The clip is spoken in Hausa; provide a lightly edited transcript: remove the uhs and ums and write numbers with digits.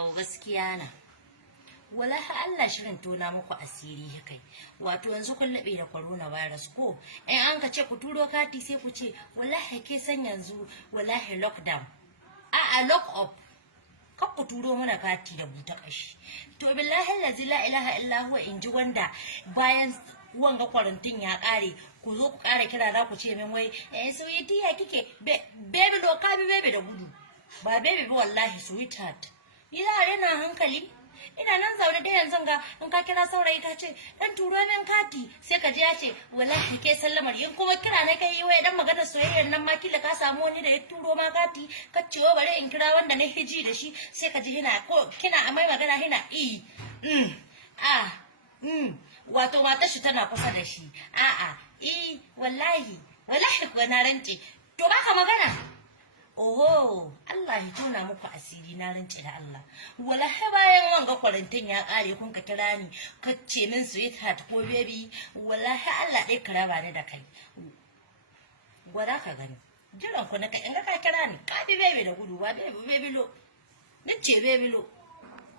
awo gaskiya na wallahi Allah shirin tona muku asiri kai wato yanzu kun labe da coronavirus ko in an ka ce ku turo kati sai ku ce wallahi ke san yanzu wallahi lockdown a lock up kar ku turo mana kati da buta kashi to billahi la ilaha illa huwa inji wanda bayan wanga kwarantin ya kare ku zo ku kare kira za ku ce min wai sweetie ya kike baby do ka bi baby da gudu ba baby bi wallahi sweetheart ina rena hankali ina nan zaune da yanzu ga in ka kira saurayi ka ce dan turo min kati sai ka je ya ce wallahi ke sallamar in kuma kira ne kai wai dan magana soyayyar nan ma kila ka samu wani da ya turo ma kati ka ce wa bare in kira wanda na hiji da shi sai ka ji hina ko kina amai magana hina wato mata shi tana kusa da shi wallahi ko na rance to baka magana oho Allah ya tuna muku asiri na rance da Allah wallahi bayan wanga kwarantin ya kare kun ka kira ni ka ce min sweetheart ko baby wallahi Allah dai ka raba ni da kai gwada ka gani jiran ku na kai in ka kira ni ka bi baby da gudu ba baby lo ni ce baby lo